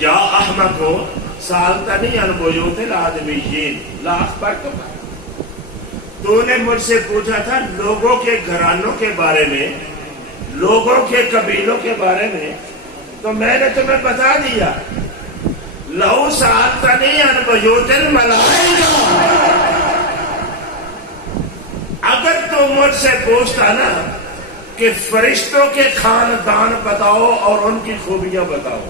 یا احمقو سالتنی عن بیوت الآدمیین لا اخبرتک، تو نے مجھ سے پوچھا تھا لوگوں کے گھرانوں کے بارے میں، لوگوں کے قبیلوں کے بارے میں، تو میں نے تمہیں بتا دیا. لو سالتنی عن بیوت الملائکہ، اگر تم مجھ سے پوچھتا نا کہ فرشتوں کے خاندان بتاؤ اور ان کی خوبیاں بتاؤ،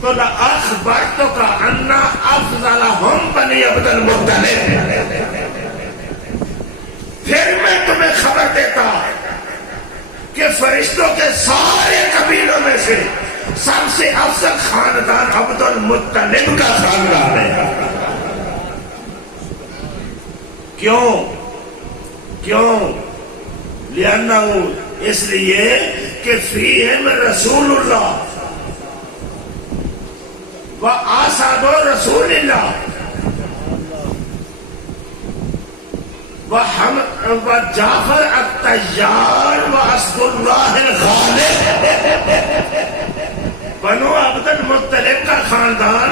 تو لأخبرتک ان افضلہم بنی عبد المطلب، پھر میں تمہیں خبر دیتا کہ فرشتوں کے سارے قبیلوں میں سے سب سے افضل خاندان عبد المطلب کا خاندان ہے. کیوں؟ لأنہ، اس لیے کہ فیہم رسول اللہ وآسد رسول اللہ وجعفر الطیار واسد اللہ الغالب. بنو عبد المطلب کا خاندان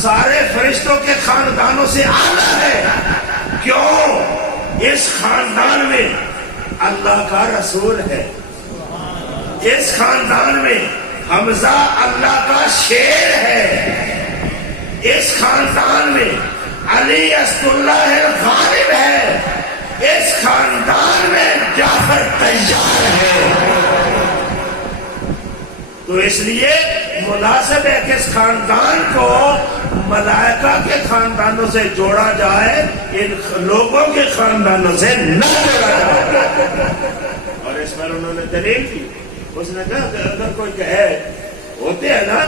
سارے فرشتوں کے خاندانوں سے اعلیٰ ہے. کیوں؟ اس خاندان میں اللہ کا رسول ہے، اس خاندان میں حمزہ اللہ کا شیر ہے، اس خاندان میں علی اسد اللہ الغالب ہے، اس خاندان میں جعفر طیار ہے. تو اس لیے مناسب ہے کہ اس خاندان کو ملائکہ کے خاندانوں سے جوڑا جائے، ان لوگوں کے خاندانوں سے نہ جوڑا جائے. اور اس پر انہوں نے دلیل کی. اس نے کہا کہ اگر کوئی کہے، ہوتے ہیں نا،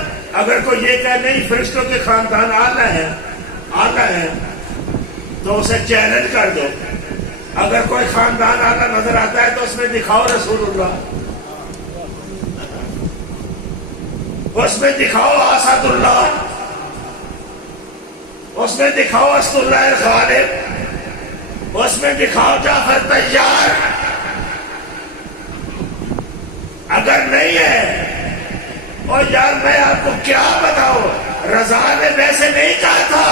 اگر کوئی یہ کہے نہیں فرشتوں کے خاندان آتا ہے تو اسے چیلنج کر دو. اگر کوئی خاندان آتا نظر آتا ہے تو اس میں دکھاؤ رسول اللہ، اس میں دکھاؤ اسد اللہ، اس میں دکھاؤ اسد اللہ الغالب، اس میں دکھاؤ جعفر طیار. اگر نہیں ہے، اور یار میں آپ کو کیا بتاؤں، رضا نے ویسے نہیں کہا تھا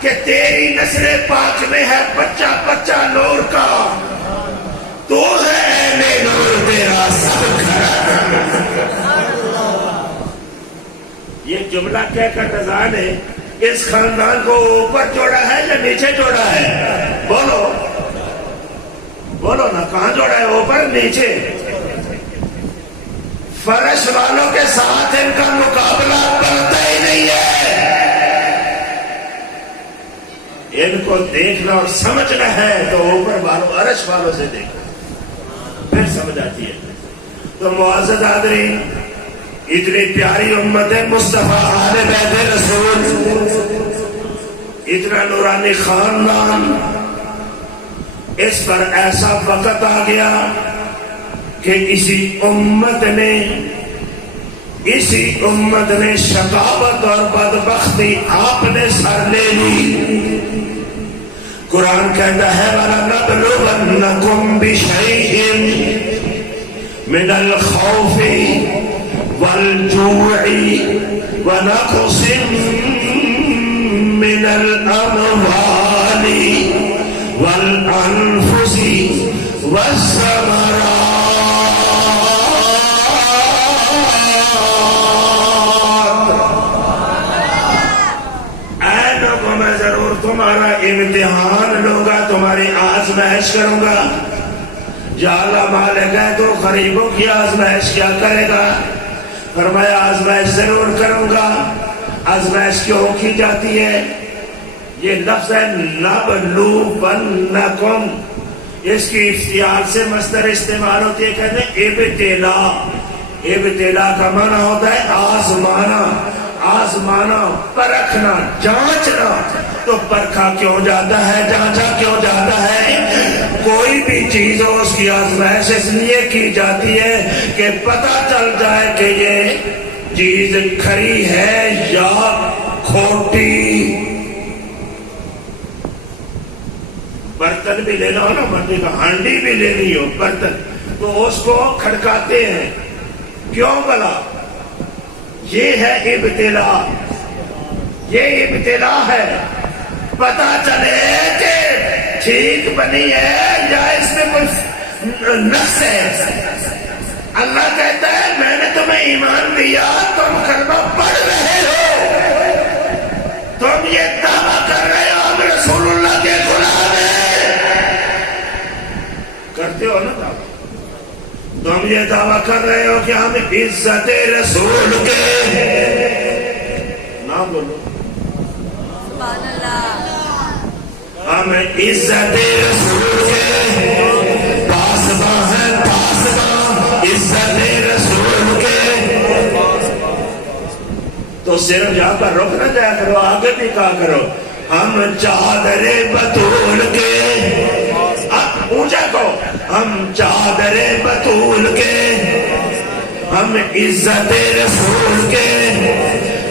کہ تیری نسل پاک میں ہے بچہ بچہ نور کا، تو ہے اے نور تیرا سب گھر. یہ جملہ کہہ کر رضا نے اس خاندان کو اوپر جوڑا ہے یا نیچے جوڑا ہے؟ بولو نا، کہاں جوڑا ہے؟ اوپر نیچے. فرش والوں کے ساتھ ان کا مقابلہ کرتا ہی نہیں ہے. ان کو دیکھنا اور سمجھنا ہے تو اوپر والوں عرش والوں سے دیکھو، پھر سمجھ آتی ہے. تو معزز حاضرین، اتنی پیاری امت ہے مصطفیٰ آل بیت رسول، اتنا نورانی خاندان، اس پر ایسا وقت آ گیا کہ اسی امت نے شقاوت اور بدبختی آپ نے سر لے لی. قرآن کہتا ہے وَلَنَبْلُوَنَّكُمْ بِشَيْءٍ مِنَ الْخَوْفِ وَالْجُوعِ وَنَقْصٍ مِنَ الْأَمْوَالِ وَالْأَنفُسِ وَالثَّمَرَاتِ. اے لوگوں، میں ضرور تمہارا امتحان لوں گا، تمہاری آزمائش کروں گا. یا اللہ مالک ہے تو غریبوں کی آزمائش کیا کرے گا؟ فرمایا آزمائش ضرور کروں گا. آزمائش کیوں کی جاتی ہے؟ یہ لفظ ہے نبلونکم، اس کی افتعال سے مصدر استعمال ہوتی ہے، کہتے ہیں ابتلا. ابتلا کا معنی ہوتا ہے آزمانا، پرکھنا، جانچنا. تو پرکھا کیوں جاتا ہے، جانچا کیوں جاتا ہے؟ کوئی بھی چیز ہو اس کی آزمائش اس لیے کی جاتی ہے کہ پتہ چل جائے کہ یہ چیز کھری ہے یا کھوٹی. برتن بھی لینا ہو نا، مٹی کا ہانڈی بھی لینی ہو، برتن، تو اس کو کھڑکاتے ہیں. کیوں بلا؟ یہ ہے ابتلا، یہ ابتلا ہے، پتا چلے کہ ٹھیک بنی ہے یا اس میں کچھ نقص ہے۔ اللہ کہتا ہے میں نے تمہیں ایمان دیا، تم کلمہ پڑھ رہے ہو، تم یہ دعویٰ کر رہے ہو ہم رسول اللہ کے غلام ہیں، کرتے ہو نا دعویٰ؟ تم یہ دعویٰ کر رہے ہو کہ ہم عزت رسول کے، نام بولو سبحان اللہ، ہم عزت رسول کے پاسباں ہیں، پاسباں عزت رسول کے، تو صرف جہاں پر رک نہ جایا کرو، آگے بھی کہا کرو ہم چادر بطول کے، اونچا کو ہم چادر بطول کے، ہم عزت رسول کے،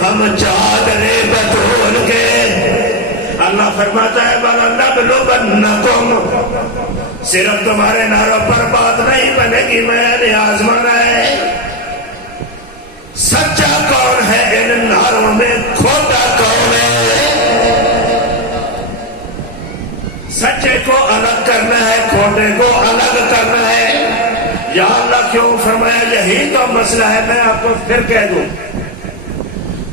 ہم چادر بطول کے۔ اللہ فرماتا ہے وَلَنَبْلُوَنَّكُمْ، صرف تمہارے نعروں پر بات نہیں بنے گی، میں نے آزمانا ہے سچا کون ہے ان نعروں میں، کھوٹا کون ہے۔ سچے کو الگ کرنا ہے، کھوٹے کو الگ کرنا ہے۔ یا اللہ کیوں فرمایا؟ یہی تو مسئلہ ہے۔ میں آپ کو پھر کہہ دوں،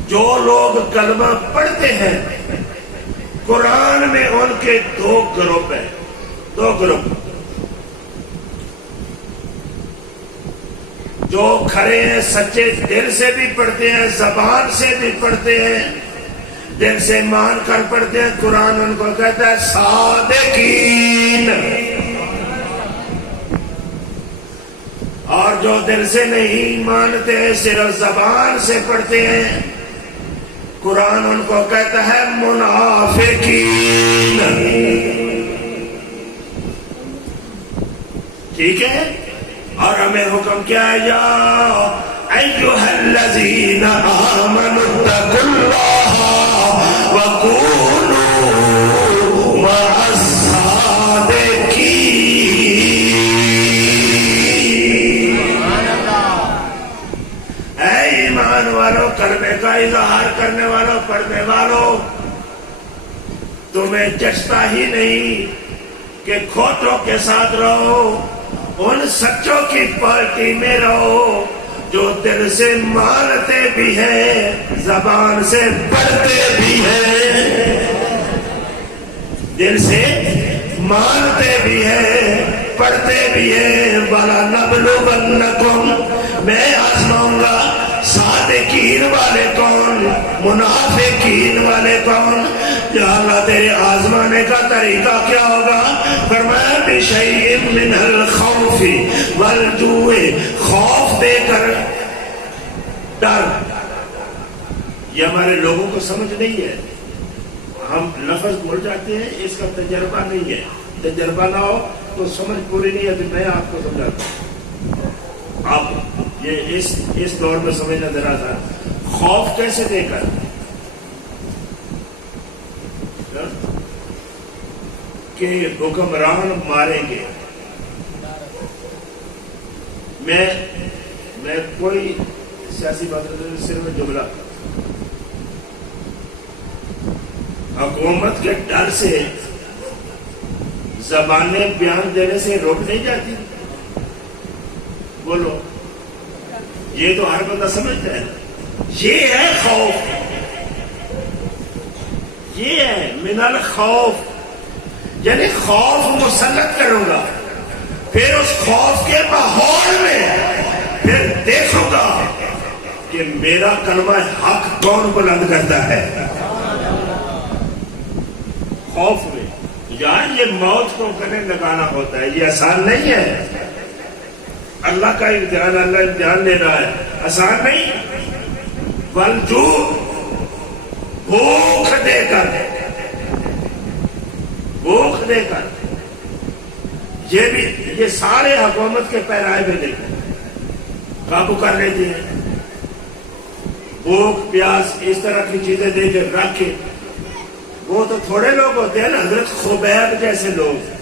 جو لوگ کلمہ پڑھتے ہیں قرآن میں ان کے دو گروپ ہیں، دو گروپ، جو کھڑے ہیں سچے دل سے بھی پڑھتے ہیں، زبان سے بھی پڑھتے ہیں، دل سے مان کر پڑھتے ہیں، قرآن ان کو کہتا ہے صادقین، اور جو دل سے نہیں مانتے صرف زبان سے پڑھتے ہیں، قرآن ان کو کہتا ہے منافقین۔ ٹھیک ہے؟ اور ہمیں حکم کیا ہے؟ یا ایھا الذین آمنوا اتقوا اللہ وکونوا مع الصادقین۔ اے ایمان والو، کلمے کا اظہار کرنے والوں، پڑھنے والوں، تمہیں جچتا ہی نہیں کہ کھوٹوں کے ساتھ رہو، ان سچوں کی پارٹی میں رہو جو دل سے مانتے بھی ہیں، زبان سے پڑھتے بھی ہیں، دل سے مانتے بھی ہیں، پڑھتے بھی ہیں۔ وَلَنَبْلُوَنَّكُمْ، میں آزماؤں گا صادقین والے کون، منافقین والے کون۔ یا اللہ تیرے آزمانے کا طریقہ کیا ہوگا؟ فرمایا بِشَيْءٍ مِّنَ الْخَوْفِ وَالْجُوعِ، خوف دے کر، ڈر۔ یہ ہمارے لوگوں کو سمجھ نہیں ہے، ہم لفظ بول جاتے ہیں، اس کا تجربہ نہیں ہے۔ تجربہ نہ ہو تو سمجھ پوری نہیں ہے۔ تو میں آپ کو سمجھاتا ہوں، آپ یہ اس دور میں سمجھنا ذرا تھا۔ خوف کیسے دے کر؟ کہ حکمران ماریں گے۔ میں کوئی سیاسی بات نہیں، صرف جملہ، حکومت کے ڈر سے زبانیں بیان دینے سے روک نہیں جاتی۔ بولو، یہ تو ہر بندہ سمجھتا ہے۔ یہ ہے خوف، یہ ہے من الخوف، یعنی خوف مسلط کروں گا، پھر اس خوف کے ماحول میں پھر دیکھوں گا کہ میرا کلمہ حق کون بلند کرتا ہے۔ خوف میں یار یہ موت کو گلے لگانا ہوتا ہے، یہ آسان نہیں ہے۔ اللہ کا امتحان، اللہ امتحان لے رہا ہے، آسان نہیں۔ والجوع، بھوک دے کر، بھوک دے کر، یہ بھی، یہ سارے حکومت کے پیرائے میں دے کر قابو کر لیتے ہیں۔ بھوک پیاس اس طرح کی چیزیں دے کے رکھ کے، وہ تو تھوڑے لوگ ہوتے ہیں نا، حضرت خبیب جیسے لوگ،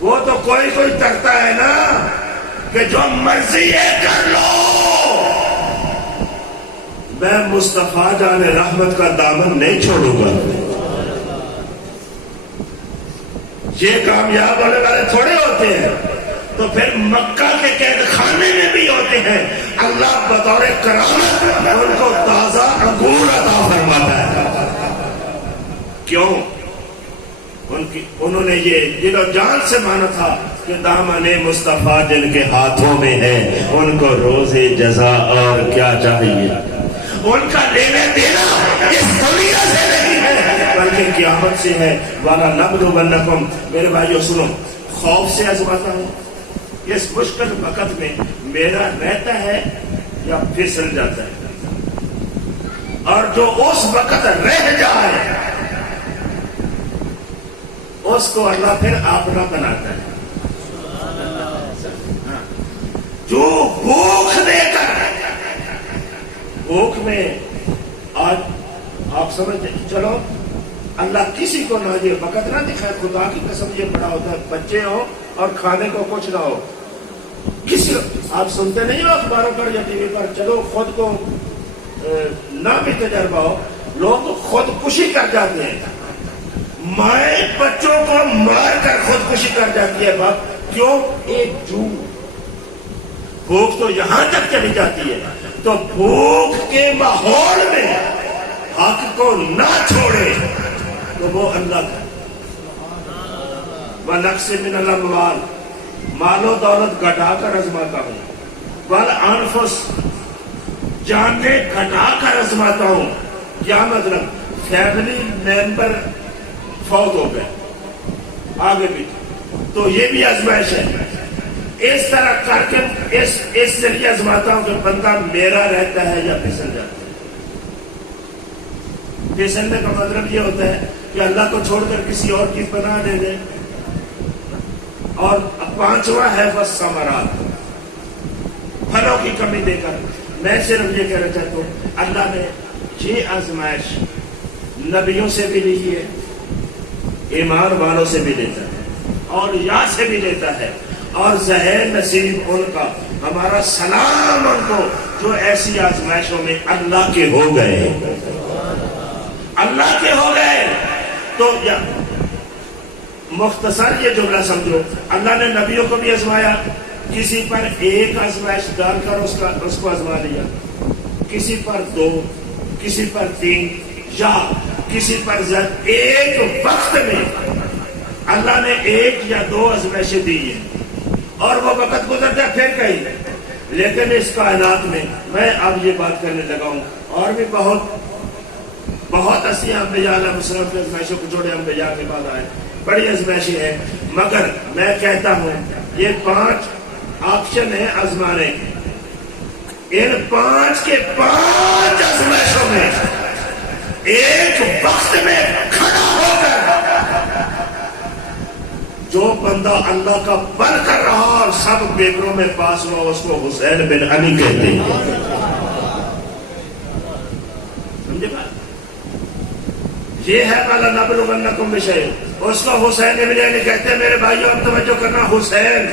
وہ تو کوئی ترتا ہے نا کہ جو مرضی ہے کر لو، میں مصطفیٰ جان رحمت کا دامن نہیں چھوڑوں گا. یہ کامیاب ہونے والے تھوڑے ہوتے ہیں تو پھر مکہ کے قید خانے میں بھی ہوتے ہیں. اللہ بطور کرامت ان کو تازہ انگور عطا فرماتا ہے. کیوں؟ انہوں نے یہ دل و جان سے مانا تھا کہ دامن مصطفیٰ جن کے ہاتھوں میں ہے ان کو روز جزا اور کیا چاہیے. ان کا لینا دینا اس دنیا سے نہیں ہے بلکہ قیامت سے ہے. والا نبلونکم، میرے بھائیو سنو، خوف سے آزماتا ہوں. اس مشکل وقت میں میرا رہتا ہے یا پھسل جاتا ہے، اور جو اس وقت رہ جائے اس کو اللہ پھر اپنا بناتا ہے. جو بھوک دے کر، بھوک میں آج آپ سمجھ چلو اللہ کسی کو نہ یہ وقت نہ دکھائے. خدا کی قسم یہ بڑا ہوتا ہے، بچے ہو اور کھانے کو کچھ نہ ہو. کسی آپ سنتے نہیں ہو اخباروں پر یا ٹی وی پر، چلو خود کو نہ بھی تجربہ ہو، لوگ خودکشی کر جاتے ہیں. مائیں بچوں کو مار کر خودکشی کر جاتی ہے. باپ کیوں؟ ایک بھوک تو یہاں تک چلی جاتی ہے. تو بھوک کے ماحول میں حق کو نہ چھوڑے تو وہ اللہ کا. وَنَقْصٍ مِّنَ الْأَمْوَالِ، مال و دولت گھٹا کر آزماتا ہوں. وَالْأَنفُسِ، جانیں گھٹا کر آزماتا ہوں. کیا مطلب؟ فیملی ممبر فوت ہو گئے آگے بھی تو یہ بھی آزمائش ہے. اس طرح کر کے اس ذریعے آزماتا ہوں کہ بندہ میرا رہتا ہے یا پھسل جاتا ہے. پھسلنے کا مطلب یہ ہوتا ہے کہ اللہ کو چھوڑ کر کسی اور کی پناہ لے لے. اور پانچواں ہے ثمرات، پھلوں کی کمی دے کر. میں صرف یہ کہنا چاہتا ہوں اللہ نے یہ آزمائش نبیوں سے بھی لی ہے، ایمان والوں سے بھی لیتا ہے اور یا سے بھی لیتا ہے. اور ظہیر نصیب ان کا، ہمارا سلام ان کو جو ایسی آزمائشوں میں اللہ کے ہو گئے، اللہ کے ہو گئے. تو مختصر یہ جملہ سمجھو، اللہ نے نبیوں کو بھی آزمایا. کسی پر ایک آزمائش ڈال کر اس کو آزما لیا، کسی پر 2، کسی پر 3، یا کسی پر ایک وقت میں اللہ نے 1 یا 2 آزمائشیں دی ہیں اور وہ وقت گزرتا پھر کہیں. لیکن اس کائنات میں اب یہ بات کرنے لگا ہوں، اور بھی بہت ایسی انبیاء علیہ السلام کی آزمائشوں کو جوڑے انبیاء کے بعد آئے، بڑی آزمائشیں ہیں. مگر میں کہتا ہوں یہ 5 آپشن ہیں آزمانے کے. ان 5 کے 5 آزمائشوں میں ایک وقت میں کھڑا ہو کر جو بندہ اللہ کا بن کر رہا اور سب پیپروں میں پاس ہوا اس کو حسین بن علی کہتے ہیں. سمجھے بات؟ یہ ہے والا نبلونکم بشیء، اس کو حسین بن علی کہتے ہیں. میرے بھائیوں اب توجہ کرنا، حسین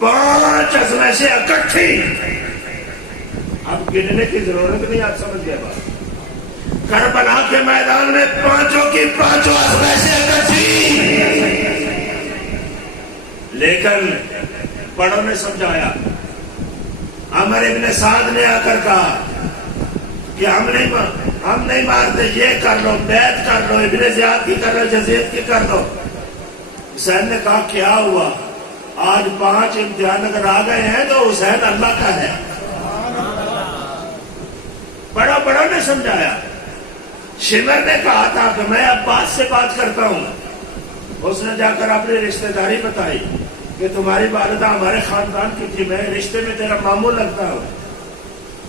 5 آزمائشیں اکٹھی، اب گننے کی ضرورت نہیں، آپ سمجھ گئے بات. کربلا کے میدان میں 5 کی 5 آزمائشیں اکٹھی. لیکن بڑوں نے سمجھایا. عمر ابن سعد نے آ کر کہا کہ ہم نہیں مارتے، یہ کر لو، بیعت کر لو، ابن زیاد کی کر لو، یزید کی کر لو. حسین نے کہا کیا ہوا؟ آج 5 امتحان اگر آ گئے ہیں تو حسین اللہ کا ہے. بڑوں نے سمجھایا. شمر نے کہا تھا کہ میں عباس سے بات کرتا ہوں. اس نے جا کر اپنی رشتہ داری بتائی کہ تمہاری والدہ ہمارے خاندان کی تھی، میں رشتے میں تیرا ماموں لگتا ہوں.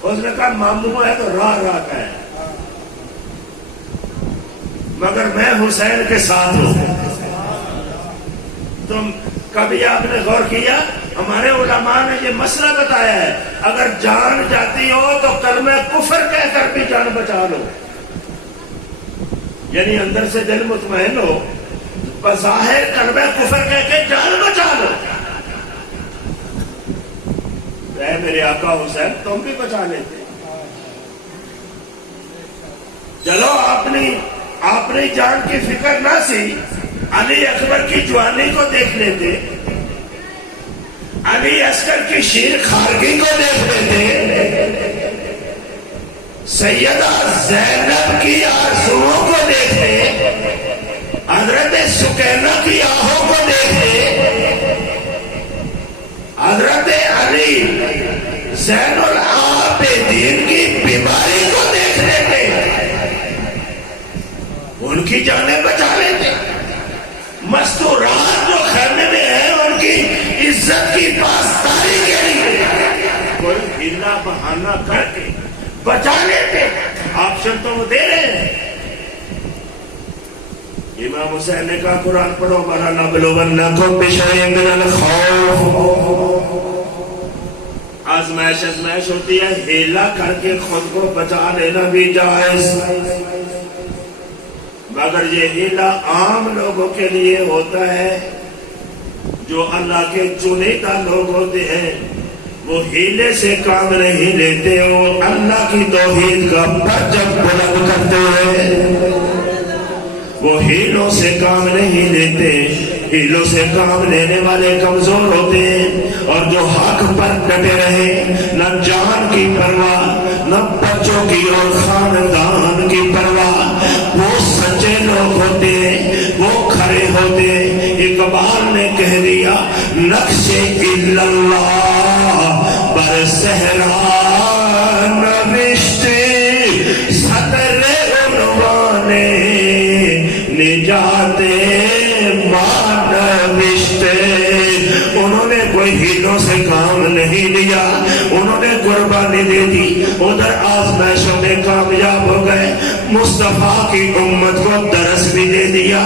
اس نے کہا ماموں ہے تو راہ کا ہے، مگر میں حسین کے ساتھ ہوں. تم کبھی آپ نے غور کیا؟ ہمارے علماء نے یہ مسئلہ بتایا ہے، اگر جان جاتی ہو تو کلمہ کفر کہہ کر بھی جان بچا لو. یعنی اندر سے دل مطمئن ہو، بظاہر کلمہ کفر کہہ کے جان بچا لو. اے میرے آقا آقا حسین تم بھی بچا لیتے. چلو اپنی جان کی فکر نہ سی، علی اکبر کی جوانی کو دیکھ لیتے، علی عسکر کی شیر خارگی کو دیکھ لیتے، سیدہ زینب کی آرزوؤں کو دیکھتے، حضرت سکینہ کی آہوں کو دیکھتے، حضرت علی زین العابدین کی بیماری کو دیکھ لیتے، ان کی جانیں بچا لیتے. مستورات جو خیمے میں ہیں ان کی عزت کی پاسداری کے لیے کوئی ہلا بہانہ کر کے بچا لیتے. آپشن تو وہ دے رہے ہیں. امام حسین نے کہا قرآن پڑھو وَلَنَبْلُوَنَّكُم بِشَيْءٍ مِّنَ الْخَوْفِ. آزمائش ہوتی ہے، ہیلا کر کے خود کو بچا لینا بھی جائز، مگر یہ ہیلا عام لوگوں کے لیے ہوتا ہے. جو اللہ کے چنیدہ لوگ ہوتے ہیں وہ ہیلے سے کام نہیں لیتے، وہ اللہ کی توحید کا پرچم بلند کرتے ہیں. وہ ہیلوں سے کام نہیں لیتے. ہیلوں سے کام لینے والے کمزور ہوتے ہیں، اور جو حق پر ڈٹے رہے، نہ جان کی پرواہ، نہ بچوں کی اور خاندان کی پرواہ، وہ سچے لوگ ہوتے ہیں، وہ کھڑے ہوتے ہیں. اقبال نے کہہ دیا نقش الا اللہ بر صحرا نوشتے سطر عنوان نجات مانوشتے. انہوں نے کوئی ہیلوں سے کام نہیں لیا، انہوں نے قربانی دے دی، ادھر آزمائشوں میں کامیاب ہو گئے، مصطفیٰ کی امت کو درس بھی دے دیا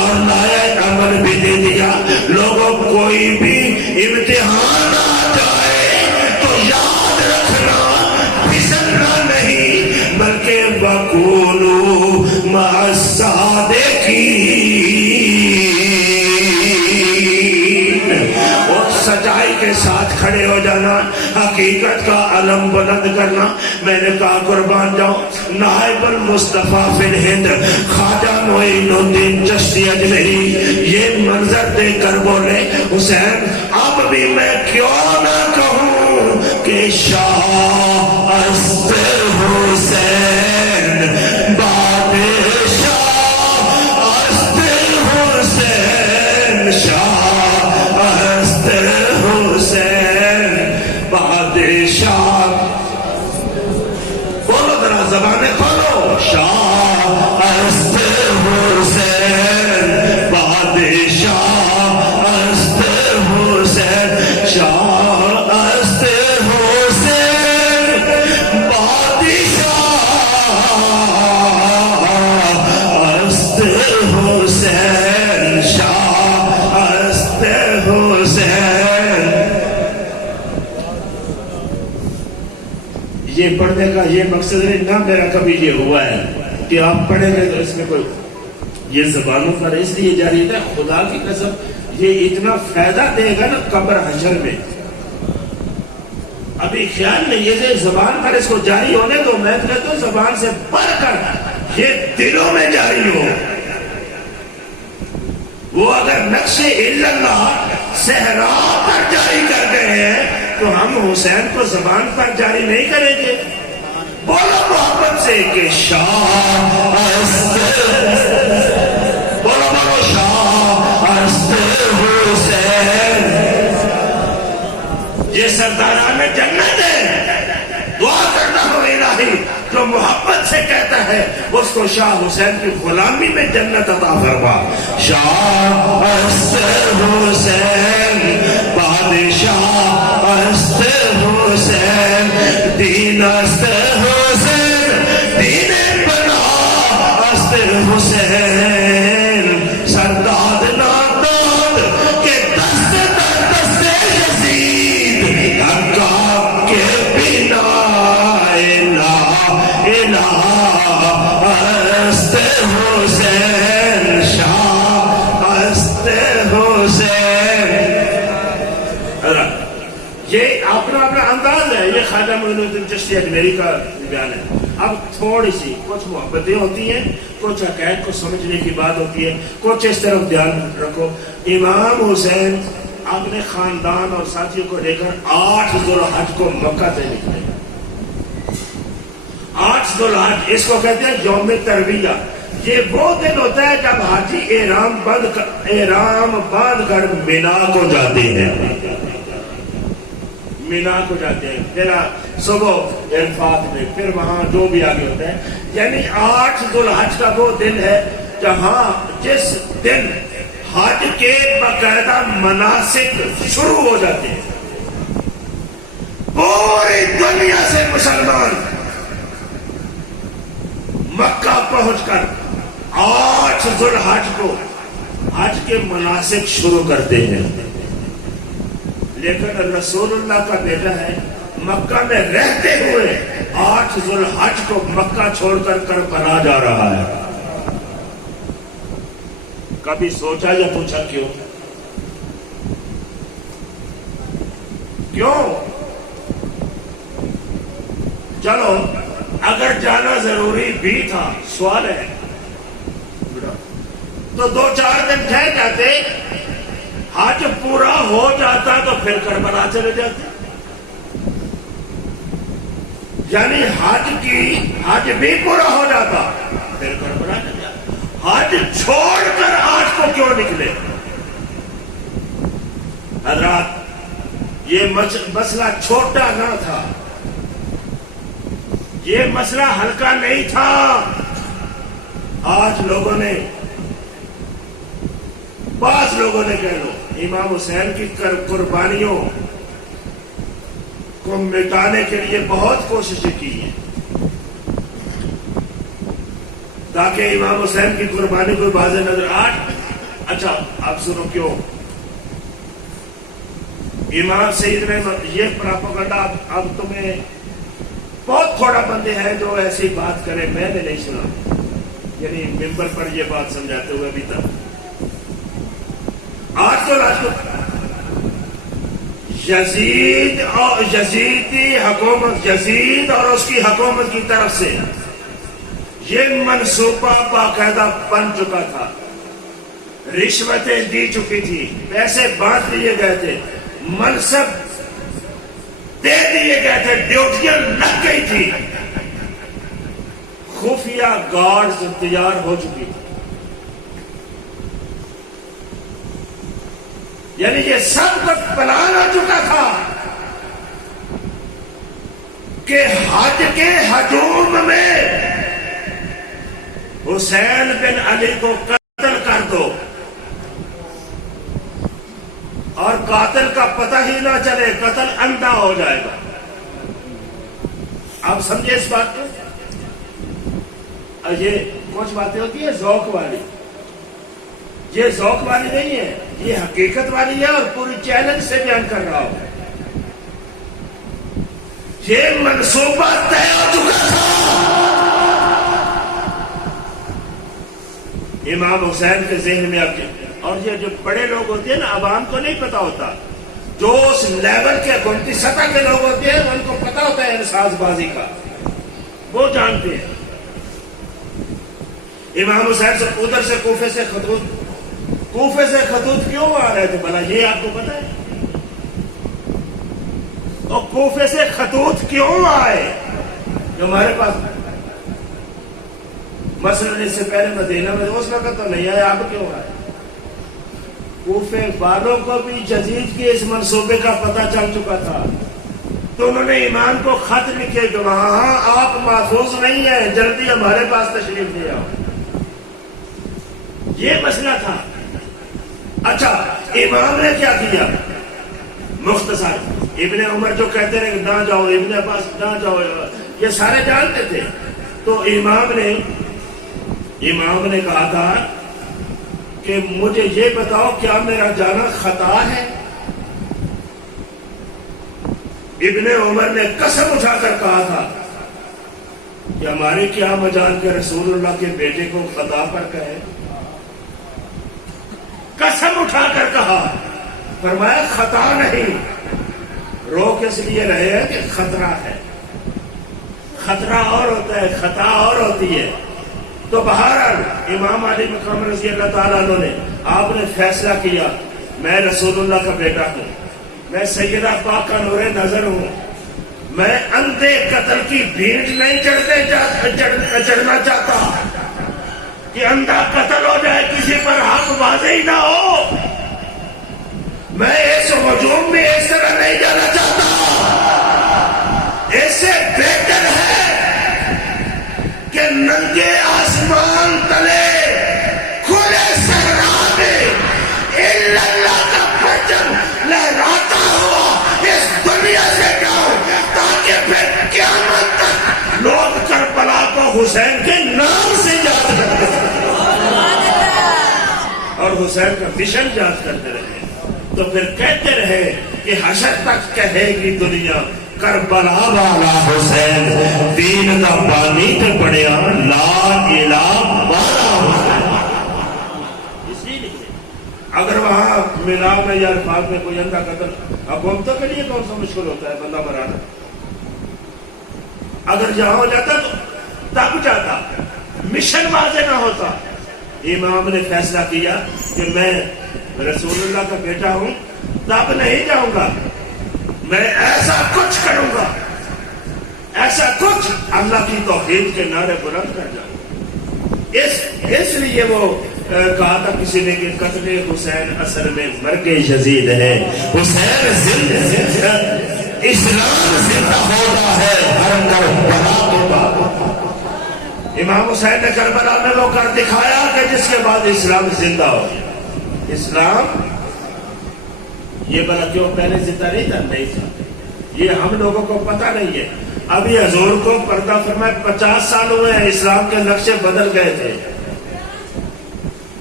اور لائق عمل بھی دے دیا. لوگوں کوئی بھی امتحان آ جائے تو یاد رکھنا، پھسلنا نہیں، بلکہ وَكُونُوا مَعَ الصَّادِقِينَ. سچائی کے ساتھ کھڑے ہو جانا، حقیقت کا علم بلند کرنا. میں نے کہا قربان جاؤں، نائب المصطفیٰ فی الہند خواجہ معین الدین چشتی اجمیری یہ منظر دیکھ کر بولے حسین اب بھی میں کیوں نہ کہوں کہ شاہ است حسین بادشاہ است حسین شاہ است حسین بادشاہ. بولو ذرا زبانیں کھولو. شاہ است حسین بادشاہ است حسین شاہ است حسین بادشاہ است حسین شاہ است حسین. یہ پڑھنے کا یہ مقصد نہیں، نہ میرا کبھی یہ ہوا ہے کہ آپ پڑھیں گے تو اس میں کوئی یہ زبانوں پر اس لیے جاری ہے. خدا کی قسم یہ اتنا فائدہ دے گا نا قبر حشر میں. ابھی خیال نہیں یہ زبان پر اس کو جاری ہونے تو میں کہتا ہوں زبان سے بڑھ کر یہ دلوں میں جاری ہو. وہ اگر نقش اللہ صحرا پر جاری کر گئے ہیں تو ہم حسین کو زبان پر جاری نہیں کریں گے. بولو محبت سے کہ شاہ است، بولو بولو شاہ است حسین. یہ سرداران جنت ہے. دعا کرتا ہوں الہی جو محبت سے کہتا ہے اس کو شاہ حسین کی غلامی میں جنت عطا فرما. شاہ است حسین بادشاہ است حسین دین است حسین دین بنا است حسین سرداد ناداد کے دست در دست یزید حقا کے بنا الہ الہ است حسین شاہ است حسین. یہ اپنا اپنا انداز ہے. یہ خواجہ معین الدین چشتی اجمیری کا بیان ہے. اب تھوڑی سی کچھ محبتیں ہوتی ہیں, کچھ حقائق کو سمجھنے کی بات ہوتی ہے, کچھ اس طرف دھیان رکھو. امام حسین اپنے خاندان اور ساتھیوں کو لے کر 8 ذوالحج کو مکہ سے نکلے. 8 ذوالحج اس کو کہتے ہیں یوم ترویہ. یہ وہ دن ہوتا ہے جب حاجی احرام باندھ کر مینا کو جاتے ہیں. مینا کو جاتے ہیں, پھر صبح عرفات میں, پھر وہاں جو بھی آگے ہوتا ہے. یعنی 8 ذوالحج کا وہ دن ہے جہاں جس دن حج کے باقاعدہ مناسک شروع ہو جاتے ہیں. پوری دنیا سے مسلمان مکہ پہنچ کر 8 ذوالحج کو حج کے مناسک شروع کرتے ہیں. لیکن رسول اللہ کا بیٹا ہے, مکہ میں رہتے ہوئے 8 ذوالحج کو مکہ چھوڑ کر کربلا جا رہا ہے. کبھی سوچا یا پوچھا کیوں؟ کیوں؟ چلو اگر جانا ضروری بھی تھا, سوال ہے, تو 2-4 دن ٹھہر جاتے, حج پورا ہو جاتا تو پھر کربلا چلے جاتے. یعنی حج بھی پورا ہو جاتا پھر کربلا چلے جاتا. حج چھوڑ کر 8 کو کیوں نکلے؟ حضرات یہ مسئلہ چھوٹا نہ تھا, یہ مسئلہ ہلکا نہیں تھا. آج لوگوں نے, بعض لوگوں نے کہہ لو, امام حسین کی قربانیوں کو مٹانے کے لیے بہت کوششیں کی ہیں تاکہ امام حسین کی قربانی کو واضح نظر آئے. اچھا اب سنو کیوں امام سید نے یہ پراپاگنڈا. اب تمہیں بہت تھوڑا بندے ہیں جو ایسی بات کرے, میں نے نہیں سنا, یعنی ممبر پر یہ بات سمجھاتے ہوئے ابھی تک. آج تو یزید اور یزیدی حکومت, یزید اور اس کی حکومت کی طرف سے یہ منصوبہ باقاعدہ بن چکا تھا. رشوتیں دی چکی تھی, پیسے بانٹ دیے گئے تھے, منصب دے دیے گئے تھے, ڈیوٹیاں لگ گئی تھی, خفیہ گارڈز تیار ہو چکی تھی. یعنی یہ سب کچھ پلان ہو چکا تھا کہ حج کے ہجوم میں حسین بن علی کو قتل کر دو اور قاتل کا پتہ ہی نہ چلے, قتل اندھا ہو جائے گا. آپ سمجھے اس بات کو؟ یہ کچھ باتیں ہوتی ہیں ذوق والی, یہ ذوق والی نہیں ہے, یہ حقیقت والی ہے اور پوری چیلنج سے بیان کر رہا ہوں. یہ منصوبہ طے ہو چکا تھا. امام حسین کے ذہن میں اب, اور یہ جو بڑے لوگ ہوتے ہیں نا, عوام کو نہیں پتا ہوتا, جو اس لیول کے گنتی سطح کے لوگ ہوتے ہیں ان کو پتا ہوتا ہے انصاف بازی کا, وہ جانتے ہیں. امام حسین سے ادھر سے کوفے سے خطوط کیوں آ رہے تھے بھلا, یہ آپ کو پتا ہے؟ اور کوفے سے خطوط کیوں آئے جو ہمارے پاس مثلاً اس سے پہلے مدینہ میں اس وقت تو نہیں آئے, آپ کیوں آئے؟ کوفے والوں کو بھی یزید کے اس منصوبے کا پتہ چل چکا تھا, تو انہوں نے ایمان کو خط لکھے کہ وہاں آپ محفوظ نہیں ہیں, جلدی ہمارے پاس تشریف لے آؤ. یہ مسئلہ تھا. اچھا امام نے کیا کیا؟ مختصر, ابن عمر جو کہتے رہے نہ جاؤ, ابن عباس نہ جاؤ, یہ سارے جانتے تھے. تو امام نے کہا تھا کہ مجھے یہ بتاؤ کیا میرا جانا خطا ہے؟ ابن عمر نے قسم اٹھا کر کہا تھا کہ ہمارے کیا مجال کے رسول اللہ کے بیٹے کو خطا پر کہے. قسم اٹھا کر کہا, فرمایا خطا نہیں, روک اس لیے رہے ہیں کہ خطرہ ہے، خطرہ اور ہوتا ہے، خطا اور ہوتی ہے. تو بہرحال امام علی مقام رضی اللہ تعالیٰ عنہ نے، آپ نے فیصلہ کیا میں رسول اللہ کا بیٹا ہوں، میں سیدہ پاک کا نور نظر ہوں، میں اندھے قتل کی بھیڑ نہیں چڑھنا چاہتا کہ اندھا قتل ہو جائے، کسی پر حق واضح ہی نہ ہو. میں اس ہجوم میں اس طرح نہیں جانا چاہتا. اس سے بہتر ہے کہ ننگے آسمان تلے کھلے صحرا میں اللہ کا پرچم لہراتا ہوا اس دنیا سے جاؤ، تاکہ پھر قیامت تک لوگ کربلا کو حسین کے نام سے یاد کرتے اور حسین کا مشن یاد کرتے رہے. تو پھر کہتے رہے کہ حشر تک کہے گی دنیا کربلا والا حسین، دین کا پانی تے پڑیا لا الہ والا حسین. اسی لیے اگر وہاں میلاد میں یا الفاظ میں کوئی اندھا قتل، حکومتوں کے لیے کون سا مشکل ہوتا ہے بندہ مرانا؟ اگر جہاں ہو جاتا تو تب جاتا، مشن واضح نہ ہوتا. امام نے فیصلہ کیا کہ میں رسول اللہ کا بیٹا ہوں، تب نہیں جاؤں گا، میں ایسا کچھ کروں گا، ایسا کچھ اللہ کی توحید کے نعرے بلند کر جاؤں. اس لیے وہ کہا تھا کسی نے کہ قتل حسین اصل میں مرگ یزید ہے. حسین زندہ، اسلام زندہ ہوتا ہے ہر کربلا کے بعد. امام حسین نے کربلا میں وہ کر دکھایا کہ جس کے بعد اسلام زندہ ہو. اسلام یہ بلا کیوں پہلے زندہ نہیں تھا؟ نہیں تھا. یہ ہم لوگوں کو پتہ نہیں ہے. ابھی حضور کو پردہ فرمائے 50 سال ہوئے ہیں، اسلام کے نقشے بدل گئے تھے،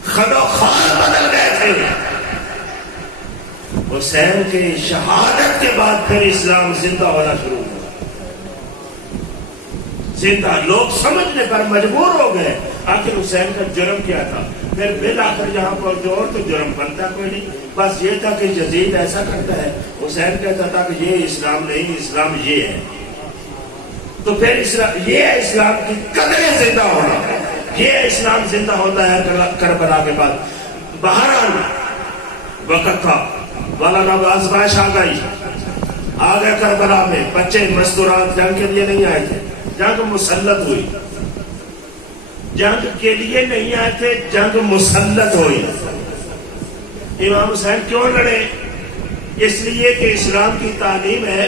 خد و خال بدل گئے تھے. حسین کی شہادت کے بعد پھر اسلام زندہ ہونا شروع ہوا. زندہ لوگ سمجھنے پر مجبور ہو گئے آخر حسین کا جرم کیا تھا. پھر بالآخر یہاں پر جو اور تو جرم بنتا کوئی نہیں، بس یہ تھا کہ یزید ایسا کرتا ہے، حسین کہتا تھا کہ یہ اسلام نہیں، اسلام یہ ہے. تو پھر یہ ہے اسلام کی قدریں زندہ ہونا، یہ اسلام زندہ ہوتا ہے کربلا کے بعد. بہرحال وقت تھا، مولانا آزمائش آ گئی، آ گئے کربلا میں. بچے مستورات جنگ کے لیے نہیں آئے تھے، جنگ مسلط ہوئی. جنگ کے لیے نہیں آئے تھے، جنگ مسلط ہوئی. امام حسین کیوں لڑے؟ اس لیے کہ اسلام کی تعلیم ہے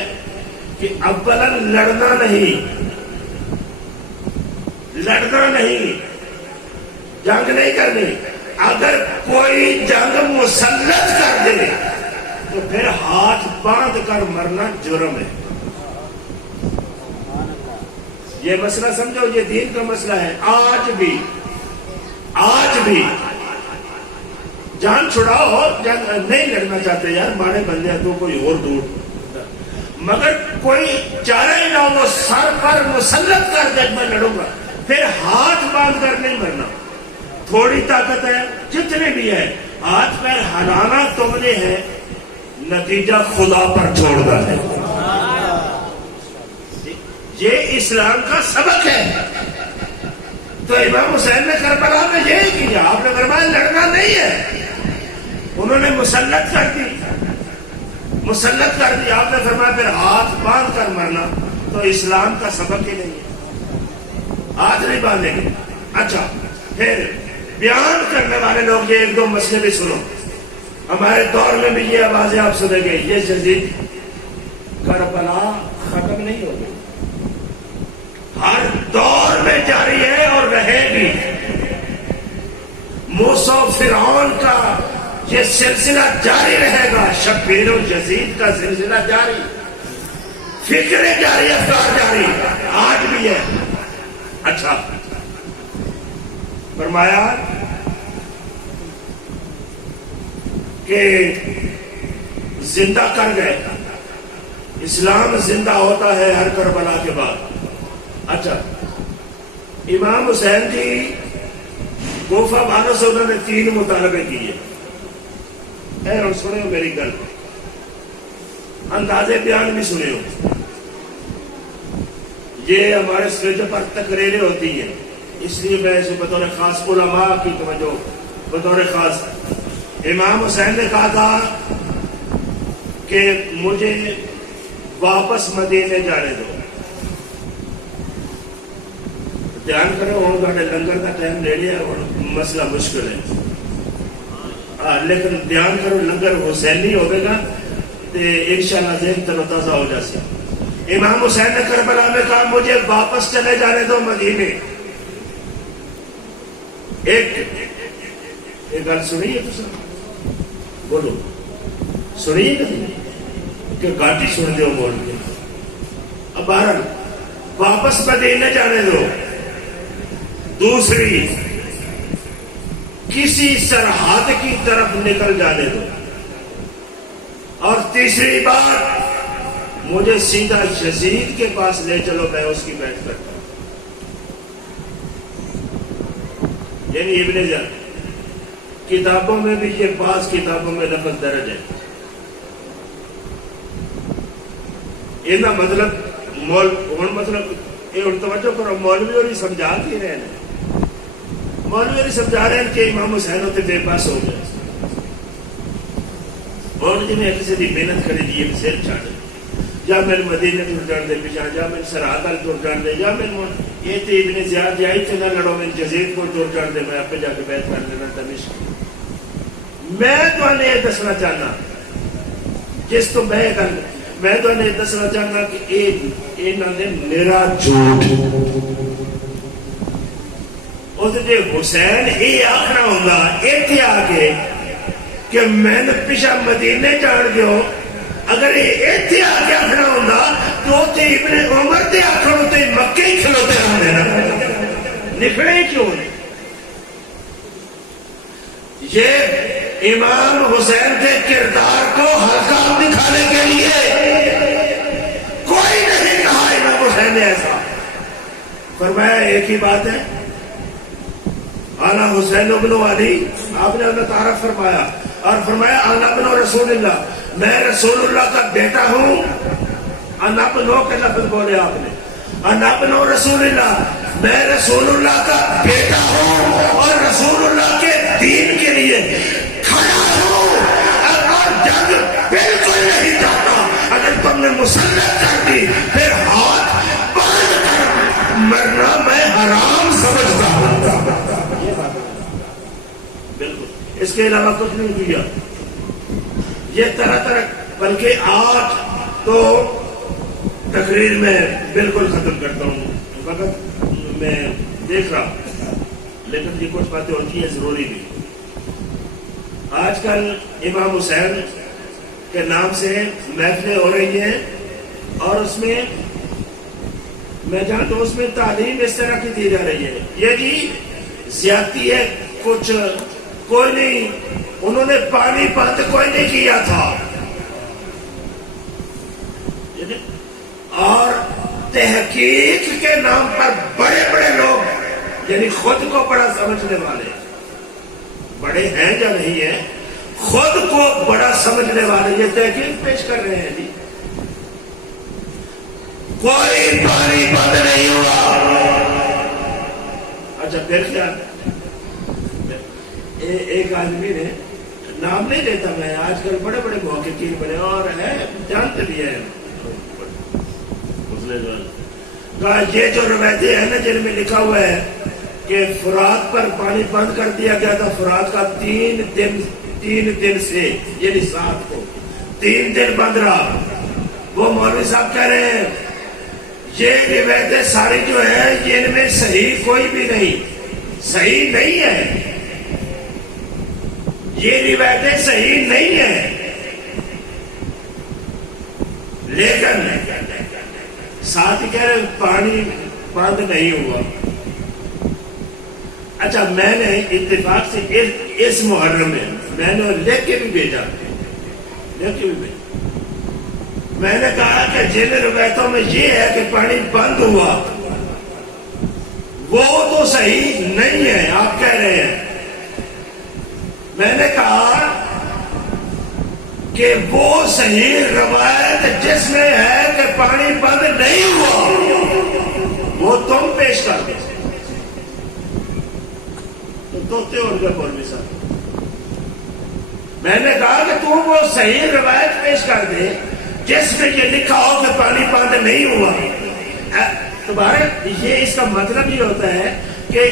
کہ اولا لڑنا نہیں، لڑنا نہیں، جنگ نہیں کرنی. اگر کوئی جنگ مسلط کر دے تو پھر ہاتھ باندھ کر مرنا جرم ہے. یہ مسئلہ سمجھو، یہ دین کا مسئلہ ہے. آج بھی جان چھڑاؤ، جنگ نہیں لڑنا چاہتے یار، مارے بندے تو کوئی اور دور، مگر کوئی چارہ ہی نہ ہو، سر پر مسلط کر دے میں لڑوں گا، پھر ہاتھ باندھ کر نہیں مرنا. تھوڑی طاقت ہے جتنے بھی ہے، ہاتھ پیر ہلانا تم نے ہے، نتیجہ خدا پر چھوڑنا ہے. یہ اسلام کا سبق ہے. تو امام حسین نے کربلا میں یہی کیا. آپ نے فرمایا لڑنا نہیں ہے، انہوں نے مسلط کر دی. آپ نے فرمایا پھر ہاتھ باندھ کر مرنا. تو اسلام کا سبق ہی نہیں ہے، ہاتھ نہیں باندھیں گے. اچھا، پھر بیان کرنے والے لوگ یہ ایک دو مسئلے بھی سنو. ہمارے دور میں بھی یہ آوازیں آپ سنیں گے، یہ یزید کربلا ختم نہیں ہو گئی، ہر دور میں جاری ہے اور رہے گی. موسیٰ و فرعون کا یہ سلسلہ جاری رہے گا، شبیر و یزید کا سلسلہ جاری، فکریں جاری، افکار جاری، آج بھی ہے. اچھا، فرمایا کہ زندہ کر گئے، اسلام زندہ ہوتا ہے ہر کربلا کے بعد. اچھا، امام حسین کی کوفہ والوں سے انہوں نے 3 مطالبے کیے. اور سنو میری گل، انداز بیان بھی سنے ہو. یہ ہمارے اسٹیجوں پر تقریریں ہوتی ہیں، اس لیے میں اسے بطور خاص علماء کی توجہ بطور خاص. امام حسین نے کہا تھا کہ مجھے واپس مدینے جانے دو. دھیان کرو ہوں گاڑے لنگر کا ٹائم لے لیا اور مسئلہ مشکل ہے، لیکن دھیان کرو لنگر حسینی ہوگے گا تو انشاءاللہ ذہن تر و تازہ ہو جاسی. امام حسین نے کربلا میں کہا مجھے واپس چلے جانے دو مدینے. ایک گل سنیے تو سر بولو سنیے کہ گاٹی سن دو بول کے. اب بہرحال واپس مدینے جانے دو. دوسری کسی سرحد کی طرف نکل جانے دو. اور تیسری بات مجھے سیدھا یزید کے پاس لے چلو، میں اس کی بیعت کرتا ہوں. یعنی ابن زیاد کتابوں میں بھی یہ بعض کتابوں میں لفظ درج ہے. یہ نہ مطلب یہ توجہ کرو، مولوی اور سمجھا کے رہے ہیں. مولوی اور سمجھا رہے ہیں کہ امام حسین ہوتے بے پاس ہو گئے اور جی نے کسی کی محنت کری دی سر چھاڑ یا میں مدینے تر جان دے پیچھا یا میں سرحد ال تر جان دے یا میں یہ تو ابن زیاد جائی کہ نہ لڑو میں جزید کو تر جان دے میں آپ پہ جا کے بیعت کر لینا دمشق. میں تو نے یہ دسنا چاہنا جس تو میں تو نے دسنا چاہنا کہ انہوں نے میرا جھوٹ جی حسین یہ آخنا ہوں اتنے آ کے کہ میں نے پیچھا مدینے جان دیو، اگر یہ اتنے آ کے آخنا ہوں تو ابن عمر کے آخر اتنے مکے ہی کھلوتے رہنے نا نکلے کیوں نہیں. یہ امام حسین کے کردار کو ہلکا دکھانے کے لیے کوئی نہیں کہا امام حسین نے ایسا. فرمایا ایک ہی بات ہے، آنا حسین ابن علی، آپ نے انہیں تعارف فرمایا اور فرمایا آنا ابن رسول اللہ، میں رسول اللہ کا بیٹا ہوں. آنا ابنو کے لفظ بولے آپ نے، آنا ابن رسول اللہ، میں رسول اللہ کا بیٹا ہوں اور رسول اللہ کے دین کے لیے کھڑا ہوں. اور جنگ بالکل نہیں چاہتا، اگر تم نے مسلط کر دی پھر ہاتھ باندھ کر مرنا میں حرام سمجھتا ہوں. بالکل اس کے علاوہ کچھ نہیں کیا. یہ طرح بلکہ آج تو تقریر میں بالکل ختم کرتا ہوں، وقت میں دیکھ رہا ہوں، لیکن یہ کچھ باتیں ہوتی ہیں ضروری بھی. آج کل امام حسین کے نام سے محفلیں ہو رہی ہیں اور اس میں میں جانتا ہوں اس میں تعلیم اس طرح کی دی جا رہی ہے. یہ جی زیادتی ہے، کچھ کوئی نہیں، انہوں نے پانی بند کوئی نہیں کیا تھا اور تحقیق کے نام پر بڑے بڑے لوگ یعنی خود کو بڑا سمجھنے والے، بڑے ہیں یا نہیں ہیں، خود کو بڑا سمجھنے والے یہ تحقیق پیش کر رہے ہیں. جی کوئی پانی بند نہیں ہوا. اچھا پھر کیا ایک آدمی نے نام نہیں لیتا، میں آج کل بڑے بڑے محققین بنے اور ہے جانتے بھی ہیں، کہا یہ جو روایتیں ہیں نا جن میں لکھا ہوا ہے کہ فرات پر پانی بند کر دیا گیا تھا، فرات کا 3 دن سے یعنی 7 کو 3 دن بند رہا. وہ مولوی صاحب کہہ رہے ہیں یہ روایتیں ساری جو ہیں ان میں صحیح کوئی بھی نہیں، صحیح نہیں ہے، یہ روایتیں صحیح نہیں ہیں. لیکن ساتھ ہی کہہ رہے پانی بند نہیں ہوا. اچھا میں نے اتفاق سے اس محرم میں نے لکھ کے بھی بھیجا، میں نے کہا کہ جن روایتوں میں یہ ہے کہ پانی بند ہوا وہ تو صحیح نہیں ہے آپ کہہ رہے ہیں. میں نے کہا کہ وہ صحیح روایت جس میں ہے کہ پانی بند نہیں ہوا وہ تم پیش کر دو. تم توتے ہو ان کے مولوی صاحب. میں نے کہا کہ تم وہ صحیح روایت پیش کر دے جس میں یہ لکھا ہو کہ پانی بند نہیں ہوا. تمہارے یہ اس کا مطلب یہ ہوتا ہے کہ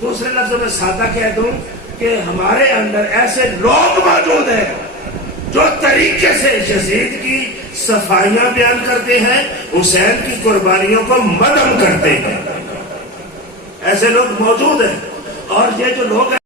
دوسرے لفظوں میں سادہ کہہ دوں کہ ہمارے اندر ایسے لوگ موجود ہیں جو طریقے سے یزید کی صفائیاں بیان کرتے ہیں، حسین کی قربانیوں کو مدھم کرتے ہیں. ایسے لوگ موجود ہیں. اور یہ جو لوگ ہیں